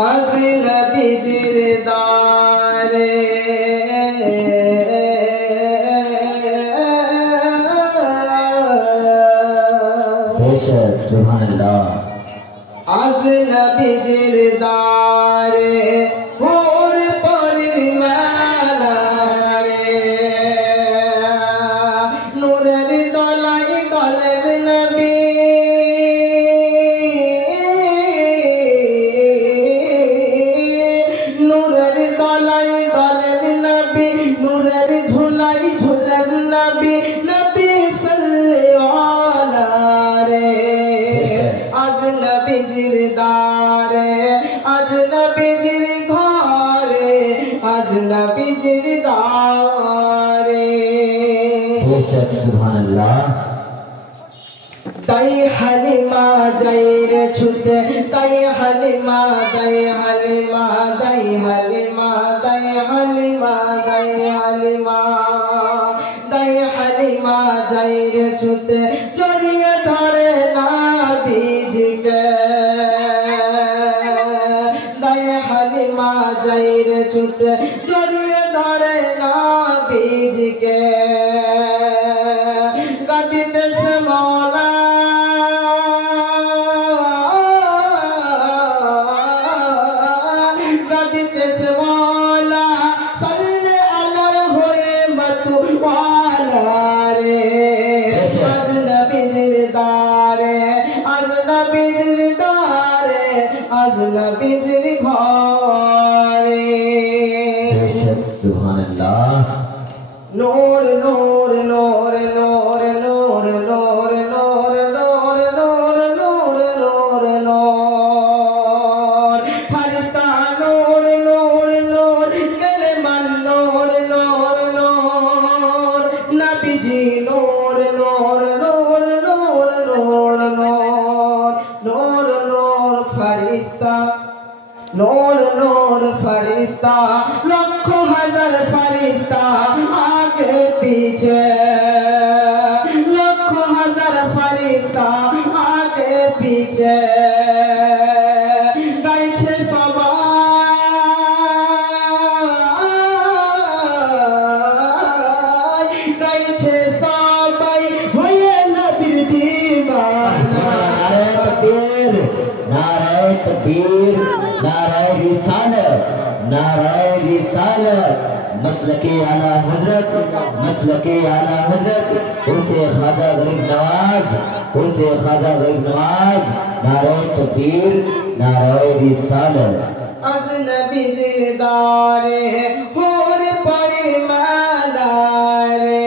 अजनबी जिरदारे सुभान अल्लाह। अजनबी जिरदारे होर पर मालारे नूरेर तलाई गलेर नबी नूरेर तलाई गलेर नबी नूरेर झुलाई झुलेर नबी नबी सल्लल्लाहु अलैहि अजनबी जिरदारे अजनबी जिर घरे अजनबी जिरदारे बेशक सुभान अल्लाह। ताई हलीमा जाइर छुटे ताई हलीमा दाई हलीमा दाई हलीमा दाई हलीमा दाई हलीमा दाई हलीमा जाइर छुटे जड़िए धरे ना बीजके दाई हलीमा जाइर छुटे जड़िए धरे ना बीजके गदिते से मौला गदिते से मौला सल्ले अला होए मतवाला रे अजनबी जिरदारे अजनबी जिरदारे अजनबी जिरघरे बेशक सुभान अल्लाह। नूर नूर नूर नूर नूर नूर नूर नूर नूर नूर नूर नूर फरिश्ता नूर नूर नूर कलमन नूर नूर नूर नबी जी नूर नूर नूर नूर नूर नूर नूर नूर फरिश्ता नूर नूर फरिश्ता लाखों हजार फरिश्ता आगे पीछे लाखों हजार फरिश्ता आगे पीछे गाइछे सबाई गाइछे सबाई होए नबीर दीवाना। नारे तकबीर नारे तकबीर नारे रिसालत नारे रिसालत मसलके आला हजरत मसलके आला हजरत उसे ख्वाजा गरीब नवाज उसे ख्वाजा गरीब नवाज नारे तकबीर नारे रिसालत अजनबी जिरदारे होर पर मालारे।